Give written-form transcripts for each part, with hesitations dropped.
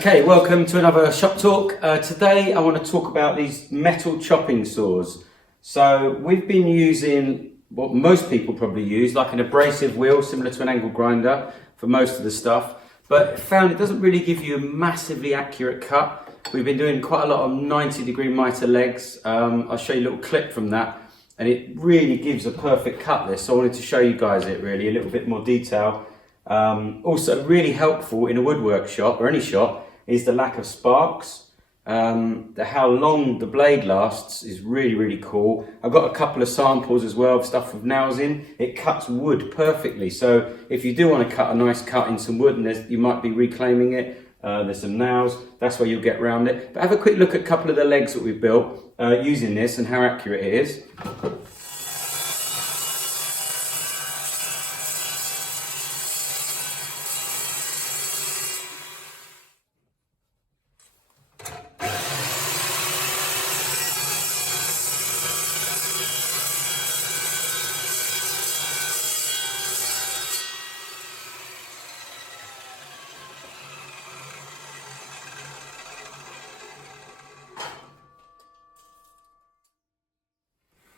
Okay, welcome to another shop talk. Today I want to talk about these metal chopping saws. So we've been using what most people probably use, like an abrasive wheel similar to an angle grinder for most of the stuff, but found it doesn't really give you a massively accurate cut. We've been doing quite a lot of 90-degree mitre legs. I'll show you a little clip from that, and it really gives a perfect cut this. So I wanted to show you guys it really, a little bit more detail. Also really helpful in a woodwork shop or any shop is the lack of sparks. How long the blade lasts is really cool. I've got a couple of samples as well of stuff with nails in. It cuts wood perfectly, so if you do want to cut a nice cut in some wood and you might be reclaiming it, there's some nails, that's where you'll get around it. But have a quick look at a couple of the legs that we've built using this and how accurate it is.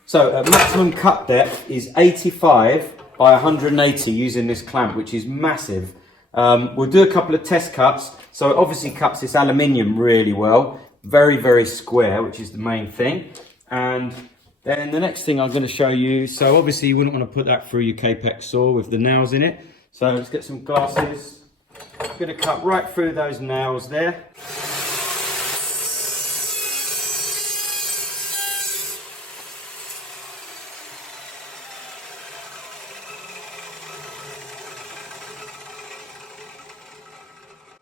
So maximum cut depth is 85 by 180 using this clamp, which is massive. We'll do a couple of test cuts. So it obviously cuts this aluminium really well, very square, which is the main thing. And then the next thing I'm going to show you, so obviously you wouldn't want to put that through your Kapex saw with the nails in it. So let's get some glasses. I'm going to cut right through those nails there.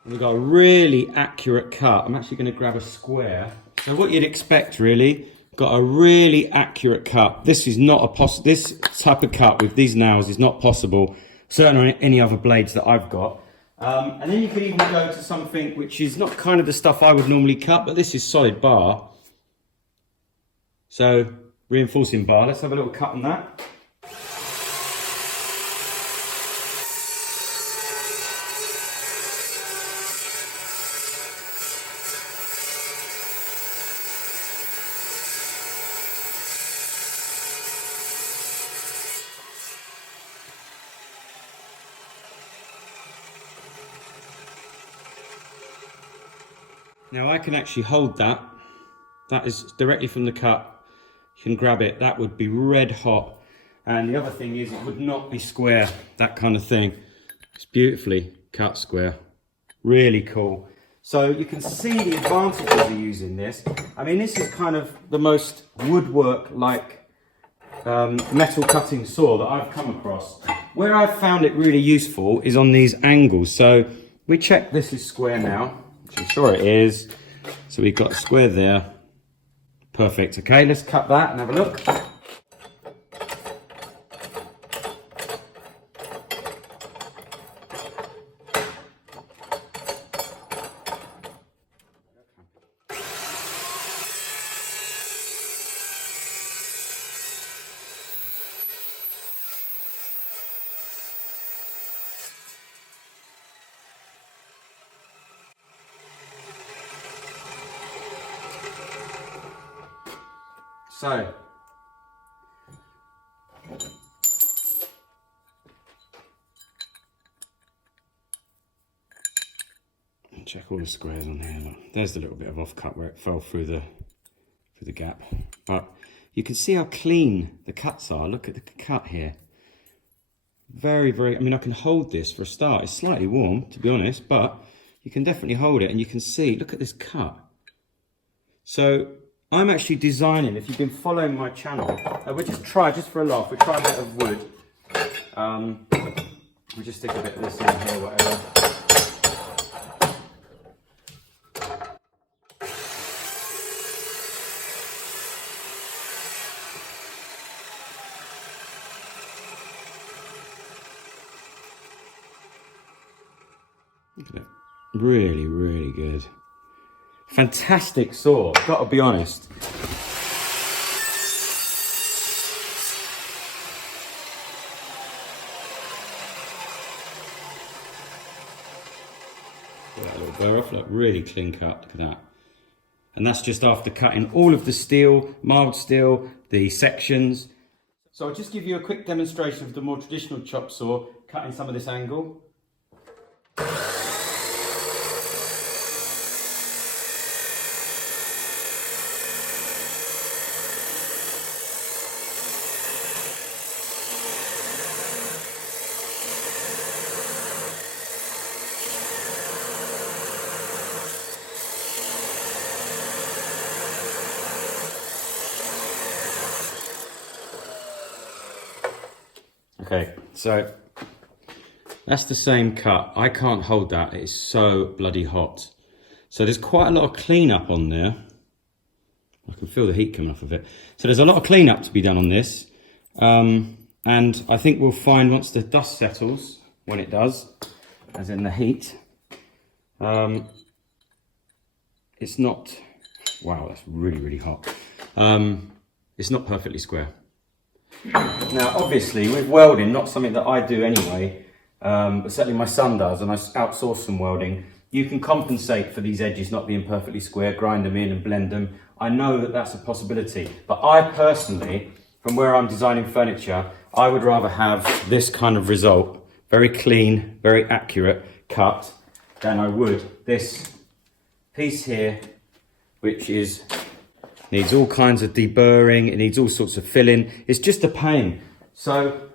We've got a really accurate cut. I'm actually going to grab a square. So what you'd expect really, got a really accurate cut. This is not a this type of cut with these nails is not possible, certainly on any other blades that I've got. And then you could even go to something which is not kind of the stuff I would normally cut, but this is solid bar. So reinforcing bar, let's have a little cut on that. Now I can actually hold that. That is directly from the cut. You can grab it. That would be red hot. And the other thing is it would not be square, that kind of thing. It's beautifully cut square. Really cool. So you can see the advantages of using this. I mean, this is kind of the most woodwork-like metal cutting saw that I've come across. Where I've found it really useful is on these angles. So we check this is square now. I'm sure it is. So we've got a square there. Perfect. Okay, let's cut that and have a look. So, check all the squares on here. Look, there's the little bit of off-cut where it fell through the gap. But you can see how clean the cuts are. Look at the cut here. Very, I mean, I can hold this for a start. It's slightly warm, to be honest, but you can definitely hold it and you can see, look at this cut. So, I'm actually designing, if you've been following my channel, we'll just try, just for a laugh, we'll try a bit of wood. We'll just stick a bit of this in here, whatever. Look at it. Really good. Fantastic saw, gotta be honest. That little burr off, look, really clean cut, look at that. And that's just after cutting all of the steel, mild steel, the sections. So I'll just give you a quick demonstration of the more traditional chop saw, cutting some of this angle. Okay, so that's the same cut. I can't hold that, it is so bloody hot. So there's quite a lot of cleanup on there. I can feel the heat coming off of it. So there's a lot of cleanup to be done on this. And I think we'll find once the dust settles, when it does, as in the heat, it's not, wow, that's really, really hot. It's not perfectly square. Now, obviously, with welding, not something that I do anyway, but certainly my son does, and I outsource some welding, you can compensate for these edges not being perfectly square, grind them in and blend them. I know that that's a possibility, but I personally, from where I'm designing furniture, I would rather have this kind of result, very clean, very accurate cut, than I would this piece here, which needs all kinds of deburring, it needs all sorts of filling. It's just a pain. So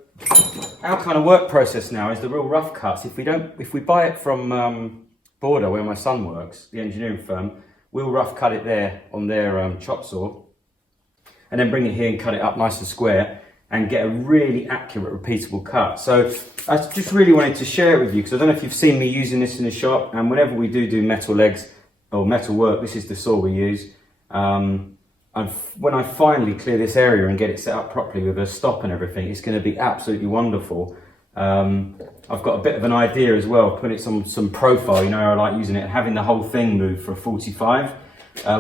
our kind of work process now is the real rough cuts. If we buy it from Border, where my son works, the engineering firm, we'll rough cut it there on their chop saw, and then bring it here and cut it up nice and square and get a really accurate, repeatable cut. So I just really wanted to share it with you, because I don't know if you've seen me using this in the shop, and whenever we do metal legs or metal work, this is the saw we use. When I finally clear this area and get it set up properly with a stop and everything, it's going to be absolutely wonderful. I've got a bit of an idea as well, putting it on some profile, you know, I like using it, and having the whole thing move for a 45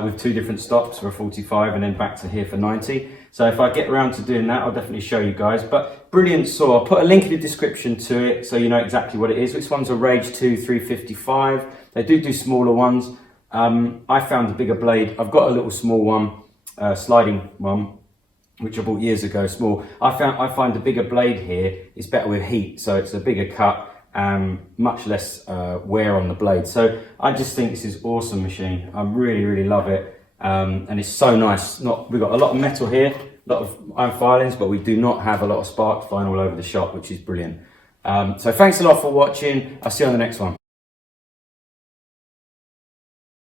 with 2 different stops for a 45 and then back to here for 90. So if I get around to doing that, I'll definitely show you guys. But brilliant saw. I'll put a link in the description to it so you know exactly what it is. This one's a Rage 2 355. They do smaller ones. I found a bigger blade. I've got a little small one. Sliding one, which I bought years ago, small. I find the bigger blade here is better with heat, so it's a bigger cut and much less wear on the blade. So I just think this is awesome machine. I really love it, and it's so nice. We've got a lot of metal here, a lot of iron filings, but we do not have a lot of spark flying all over the shop, which is brilliant. So thanks a lot for watching. I'll see you on the next one.